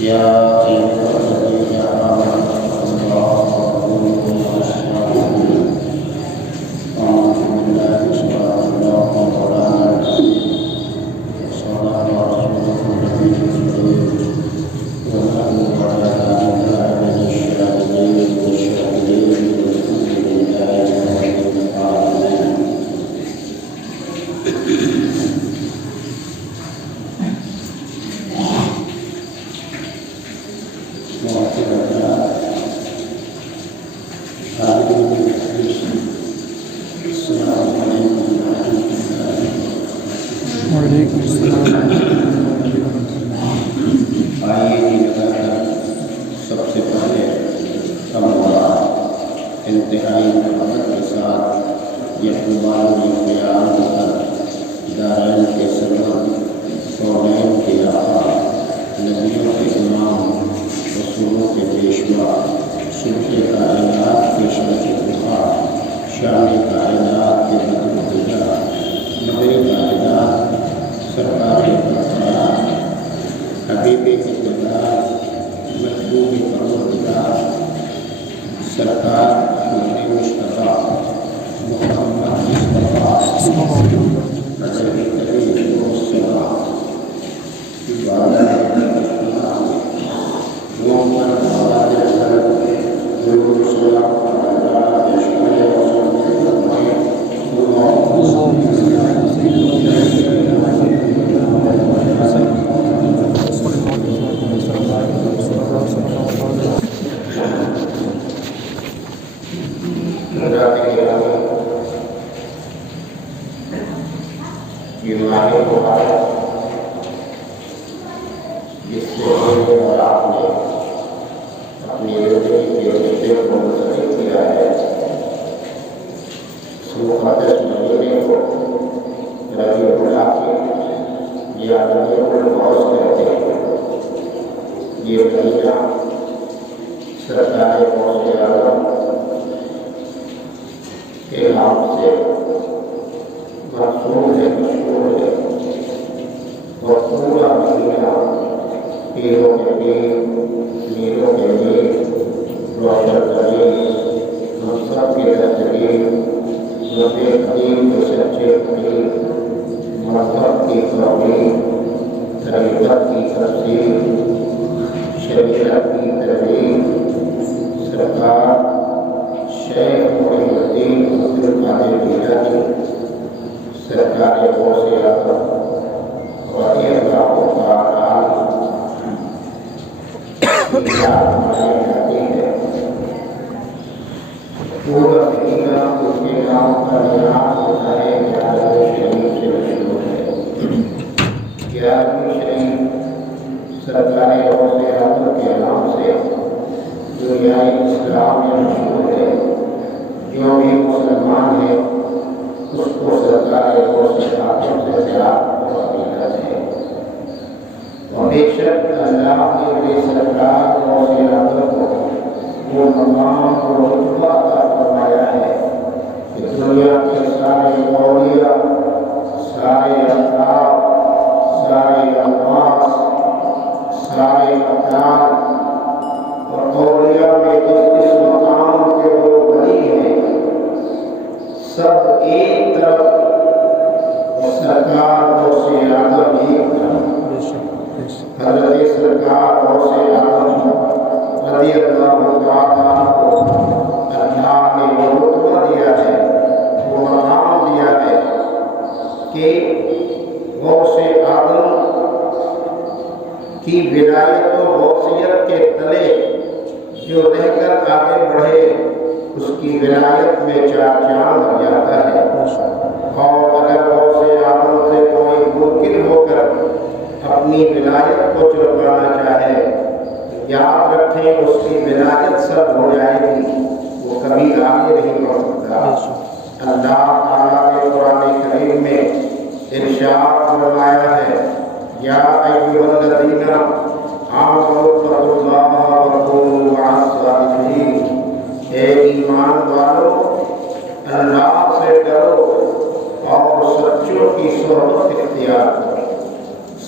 يا أيها الذين آمنوا اتقوا الله وقولوا قولا سديدا أعوذ بالله الله مولانا العظيم وصلى رسوله النبي الكريم ونحن على أعمال الشاهدين والشاهدين والحمد لله رب العالمين. وعلیکم السلام. سب سے پہلے انتہائی محبت کے ساتھ یہ قربانی قیام کر دارین کے سرور کونین کے آقا نبیوں کے امام رسولوں کے پیشوا صبح کائنات کے شرف بخار شان کائنات کے بدر نبی کائنات سرکار برقرار حبیب اقتدار محبوب پروردگار سرکار احمد مصطفیٰ محمد مصطفیٰ نبی کریم السلام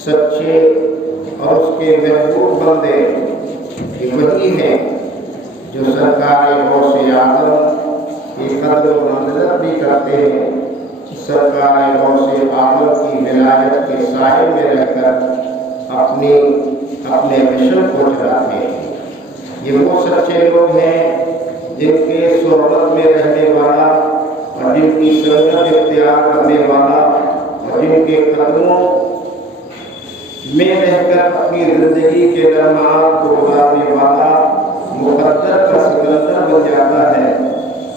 سچے اور اس کے محبوب بندے یہ وہی ہیں جو سرکار غوث اعظم کی قدر و منزلت بھی کرتے ہیں، سرکار غوث اعظم کی ولایت کے سائے میں رہ کر اپنے مشن کو چلاتے ہیں۔ یہ وہ سچے لوگ ہیں جن کے صحبت میں رہنے والا اور جن کی سنت اختیار کرنے والا اور جن کے قدموں میں رہ کر اپنی زندگی کے لمحات کو گزارنے والا مقدر کا سکندر بن جاتا ہے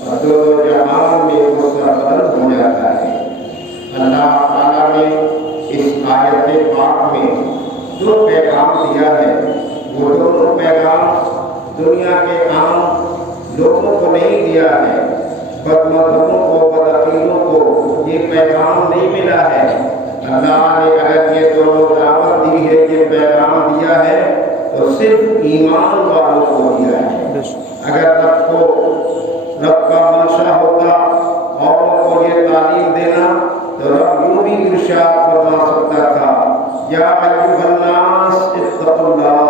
اور دونوں جہان میں وہ سربلند ہو جاتا ہے۔ اللہ تعالیٰ نے اس آیت پاک میں جو پیغام دیا ہے وہ دونوں پیغام دنیا کے عام لوگوں کو نہیں دیا ہے، بد مذہبوں کو، بدعقیدوں کو یہ پیغام نہیں ملا ہے۔ اللہ نے اگر یہ دونوں دعوت دی ہے، یہ پیغام دیا ہے تو صرف ایمان والوں کو دیا ہے۔ اگر رب کا منشا ہوتا اوروں کو یہ تعلیم دینا تو رب یوں بھی ارشاد فرما سکتا تھا، یا ایھا الناس اتقوا اللہ،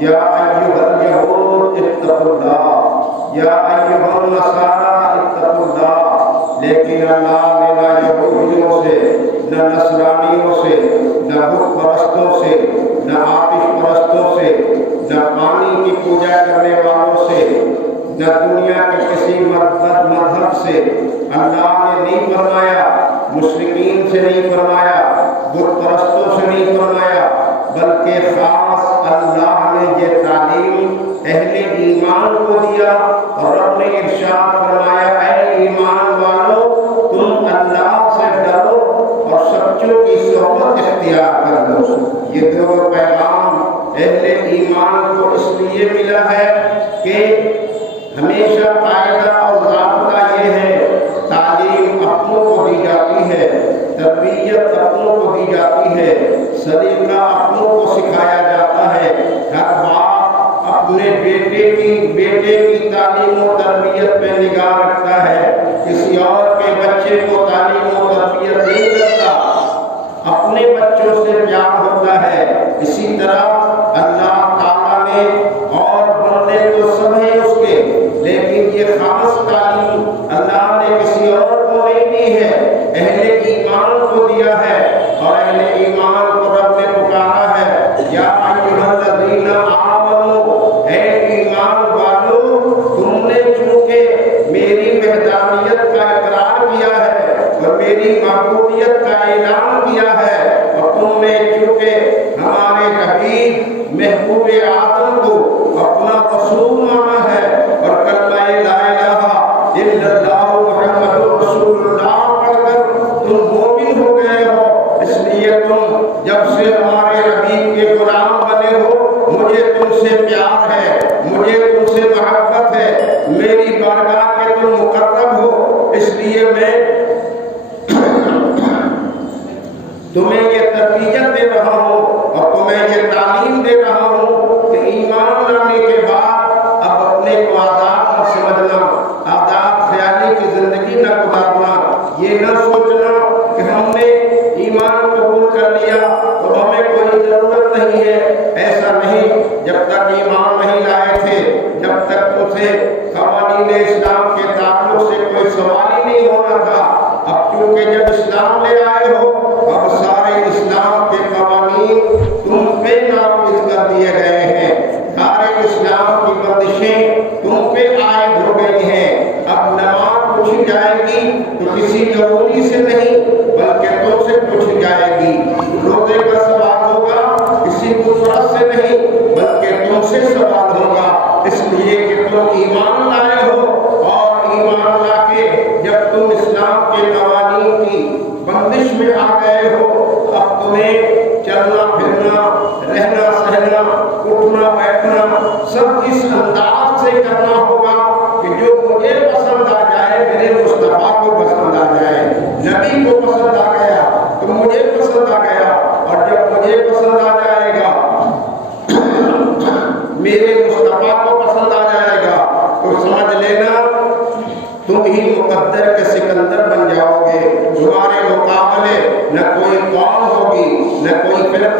یا ایھا الیہود اتقوا اللہ، یا ایھا النصارى اتقوا اللہ۔ لیکن اللہ نے نہ یہودیوں سے، نہ نصرانیوں سے، نہ بت پرستوں سے، نہ آتش پرستوں سے، نہ پانی کی پوجا کرنے والوں سے، نہ دنیا کے کسی مذہب سے اللہ نے نہیں فرمایا، مشرکین سے نہیں فرمایا، بت پرستوں سے نہیں فرمایا، بلکہ خاص اللہ نے یہ تعلیم اہل ایمان کو دیا اور رب نے ارشاد فرمایا، اے ایمان والو تم اللہ سے ڈرو اور سچوں کی صحبت اختیار کر لو۔ یہ دو پیغام اہل ایمان کو اس لیے ملا ہے کہ ہمیشہ قاعدہ اور ضابطہ یہ ہے، تعلیم اپنوں کو دی جاتی ہے، تربیت اپنوں کو دی جاتی ہے، سلیقہ اپنوں کو سکھایا جاتا ہے۔ ہر باپ اپنے بیٹے کی تعلیم و تربیت پہ نگاہ رکھتا ہے، کسی اور کے بچے کو تعلیم و تربیت نہیں کرتا، اپنے بچوں سے پیار ہوتا ہے۔ اسی طرح اللہ تعالیٰ نے اور بندے تو سب ہیں اس کے، لیکن یہ خاص تعلیم اللہ نے کسی اور کو نہیں دی ہے، اہل ایمان کو دیا ہے، اور اہل ایمان کو رب نے پکارا ہے، یا ایھا الذین آمنوا، اے ایمان والو تم نے چونکہ میری وحدانیت کا اقرار کیا ہے اور میری معبودیت کا اعلان کیا ہے، اور تم نے چونکہ ہمارے حبیب محبوب آدم کو اپنا رسول مانا ہے اور کلمہ لا الہ الا اللہ محمد رسول اللہ پڑھ کر تم مومن ہو گئے ہو، اس لیے تم جب سے ہمارے حبیب کے غلام بنے ہو، مجھے تم سے پیار ہے، مجھے تم سے محبت ہے، میری بارگاہ کے تم مقرب ہو، اس لیے میں تمہیں یہ تربیت دے رہا ہوں اور تمہیں یہ تعلیم دے رہا ہوں کہ ایمان لانے کے بعد اب اپنے کو آزاد نہ سمجھنا، آزاد خیالی کی زندگی نہ گزارنا، یہ نہ سوچنا کہ ہم نے ایمان قبول کر لیا تو ہمیں کوئی ضرورت نہیں ہے۔ ایسا نہیں، جب تک ایمان نہیں لائے تھے، جب تک تم سے قوانین اسلام کے تعلق سے کوئی سوال ہی نہیں ہونا تھا، اب چونکہ جب اسلام لے آئے ہو اب سارے اسلام کے قوانین تم پہ نافذ کر دیے گئے ہیں، سارے اسلام کی بندشیں تم پہ عائد ہو گئی ہیں۔ اب نماز پوچھی جائے گی تو کسی یہودی سے نہیں بلکہ تم سے پوچھی جائے گی، روزے کا سوال ہوگا کسی بت سے نہیں بلکہ تم سے سوال ہوگا، اس لیے کہ تم ایمان لائے ہو، اور ایمان لا کے جب تم اسلام کے قوانین کی بندش میں آ گئے ہو، اب تمہیں چلنا پھرنا، رہنا سہنا، اٹھنا بیٹھنا سب اس انداز سے کرنا ہوگا کہ جو مجھے پسند آ جائے، میرے مصطفیٰ کو پسند آ جائے، نبی کو پسند آ گیا تو مجھے پسند آ گیا، اور جب مجھے پسند آ جائے گا میرے مصطفیٰ کو پسند آ جائے گا تو سمجھ لینا تم ہی مقدر کے سکندر بن جاؤ گے۔ تمہارے مقابلے نہ کوئی قوم ہوگی، نہ کوئی فرقہ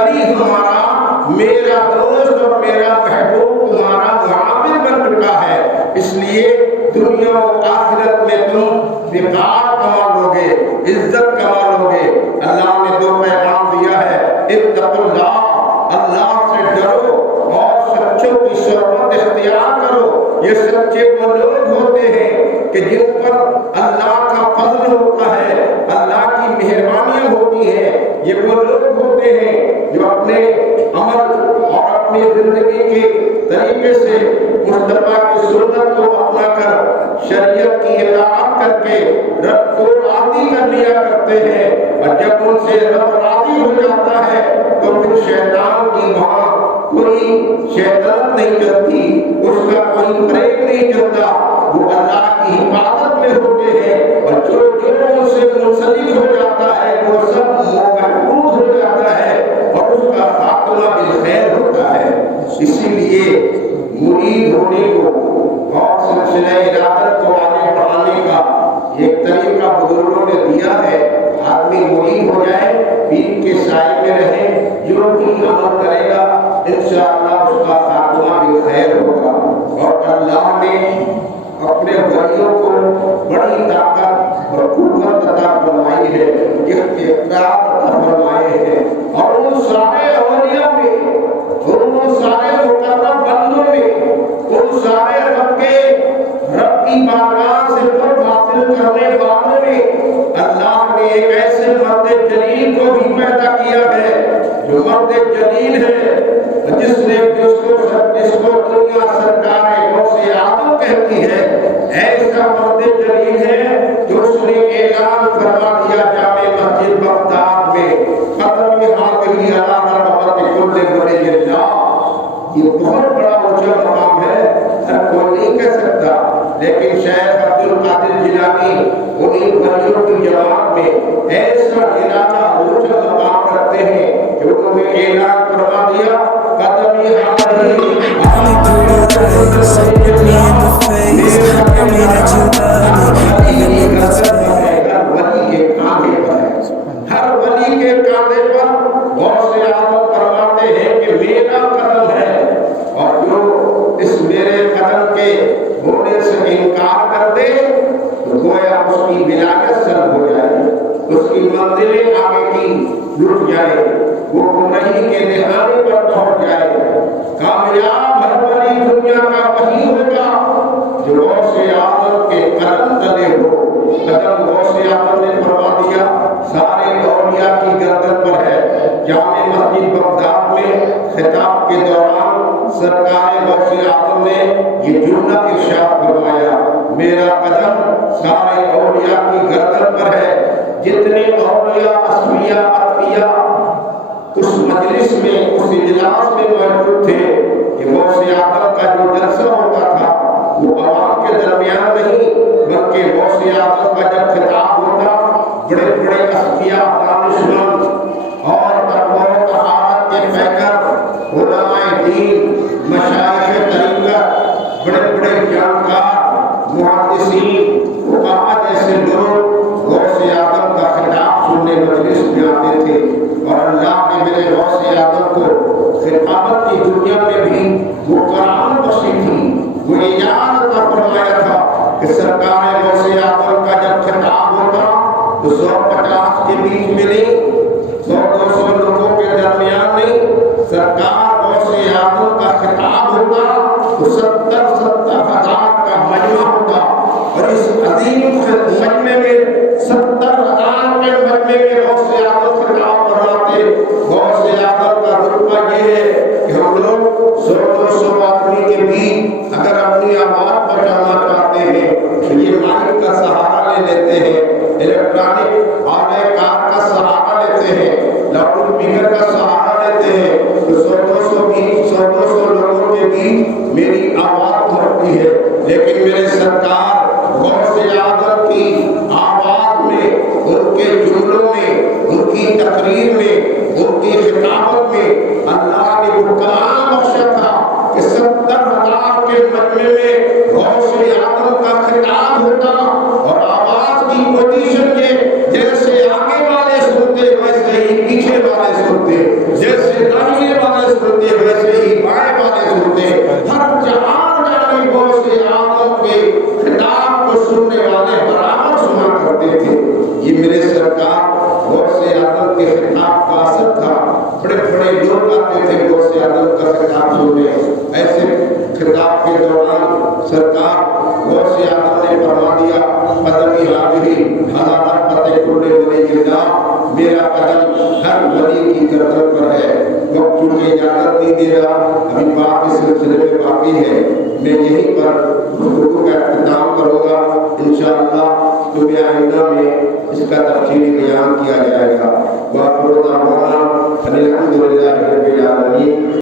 ولی ہمارا، میرا دوست اور میرا محبوب تمہارا معاون بن چکا ہے، اس لیے دنیا و آخرت میں تم وقار کما لو گے، عزت کما لو گے۔ اللہ نے دو پیغام دیا ہے، اتقوا اللہ، اللہ سے ڈرو اور سچوں کی صحبت اختیار کرو۔ یہ سچے وہ لوگ ہوتے ہیں کہ جن پر اللہ کا فضل ہوتا ہے، اللہ کی مہربانیاں ہوتی ہیں۔ یہ وہ لوگ ہوتے ہیں جو اپنے عمل اور اپنی زندگی کے طریقے سے مصطفیٰ کی سنت کو اپنا کر شریعت کی اطاعت کر کے رب کو راضی کر لیا کرتے ہیں، اور جب ان سے رب راضی ہو جاتا ہے تو پھر شیطان کی وہاں کوئی شیطان نہیں چلتی، اس کا کوئی فریب نہیں چلتا، وہ اللہ کی حفاظت میں ہوتے ہیں، اور جو ان سے منسلک ہو جاتا ہے وہ سب محفوظ ہو جاتا ہے اور اس کا خاتمہ بالخیر ہوتا ہے۔ اسی لیے مرید ہونے کو اور سلسلہ ارادت کو آگے بڑھانے کا ایک طریقہ بزرگوں نے دیا ہے، آدمی مرید ہو جائے، پیر کے سائے میں رہے، جو بھی عمل کرے گا انشاءاللہ اس کا خاتمہ بالخیر ہوگا۔ اور اللہ نے اپنے ولیوں کو بڑی طاقت اور قوت عطا فرمائی ہے، اختیار عطا فرمائے ہیں، اور ان سارے اولیاء میں، ان سارے مقرب بندوں میں، ان سارے رب کی بارگاہ سے قرب حاصل کرنے والوں میں اللہ نے ایک ایسے مرد جلیل کو بھی پیدا کیا ہے جو مرد جلیل ہے، جس کو دنیا سرکار غوث اعظم کہتی ہے۔ ایسا مرد جلیل ہے جو اس نے اعلان فرما دیا جامع مسجد بغداد میں، قدم ہاذہ علی رقبۃ کل ولی اللہ۔ یہ بہت بڑا اونچا مقام ہے، ہر کوئی نہیں کہہ سکتا، لیکن شیخ عبد القادر جیلانی انہیں ولیوں کی جماعت میں ایسا نرالا اونچا مقام رکھتے ہیں کہ انہوں نے اعلان فرما دیا قدم ہاذہ ہر ولی کے کاندھے پر غوث اعظم فرماتے ہیں کہ میرا قدم ہے، اور جو اس میرے قدم کے ہونے سے انکار کر دے تو گویا اس کی ولایت سلب ہو جائے، اس کی منزلیں آگے کی رک جائے، وہ گمراہی کے نہانے پر پہنچ جائے۔ کامیاب ہر ولی دنیا کا وہی ہوگا جو غوث اعظم کے قدم تلے ہو۔ قدم غوث اعظم نے فرما دیا سارے اولیاء کی گردن پر ہے۔ جامع مسجد بغداد میں خطاب کے دوران سرکار غوث اعظم نے یہ جملہ ارشاد فرمایا، میرا قدم سارے اولیاء کی گردن پر ہے۔ جتنے اولیاء اصفیاء اتقیاء اس مجلس میں، اس اجلاس میں موجود تھے کہ غوث اعظم کا جو جلسہ ہوتا تھا وہ عوام کے درمیان نہیں، بلکہ غوث اعظم کا جب خطاب ہوتا بڑے بڑے اصفیاء دانشمند اور تقویٰ و طہارت کے پیکر علماء دین، مشائخ طریقت، بڑے بڑے جانکار، محدثین، فقہاء جیسے لوگ غوث اعظم کا خطاب سننے مجلس میں آتے تھے، اور اللہ نے میرے غوث اعظم کو خطابت کی دنیا میں بھی وہ قرآن بخشی تھی، وہ اجازت عطا فرمایا تھا کہ سرکار غوث اعظم کا جب خطاب ہوتا تو 150 کے بیچ میں نہیں، 100-200 لوگوں کے درمیان نہیں، سرکار غوث اعظم کا خطاب ہوتا تو 70,000 کا مجمع ہوتا، اور اس عظیم مجمع میں 70,000 کے مجمع میں غوث اعظم خطاب فرماتے۔ غوث اعظم کا رتبہ یہ ہے کہ ہم لوگ 100-200 آدمی کے بیچ اگر اپنی آواز بچانا چاہتے ہیں تو یہ مائک کا سہارا لے لیتے ہیں، الیکٹرانک آلے کار کا سہارا لیتے ہیں، لاؤڈ اسپیکر کا سہارا لیتے ہیں، تو 100-200 لوگوں کے بیچ میری آواز پہنچتی ہے، لیکن میرے سرکار غوث اعظم کی آواز میں، ان کے جملوں میں، ان کی تقریر میں، ان کی خطابت میں اللہ نے وہ کلام بخشا تھا کہ 70,000 کے مجمع میں غوث اعظم کا خطاب ہوتا، اور آواز کی پوزیشن کے جیسے آگے والے سنتے ویسے ہی پیچھے والے سنتے، جیسے کے خطاب کا اثر تھا. بڑے بڑے لوگ آتے تھے غوث اعظم کا خطاب سننے. ایسے خطاب کے دوران سرکار غوث اعظم نے فرما دیا قدمی حاضری حضرت فتح کل ولی اللہ، میرا قدم ہر ولی کی گردن پر ہے. وقت چونکہ اجازت نہیں دے رہا، ابھی بات اس سلسلے میں باقی ہے. میں یہیں پر گفتگو کا اختتام کروں گا. انشاءاللہ صبح آئندہ میں اس کا تفصیلی بیان کیا جائے گا.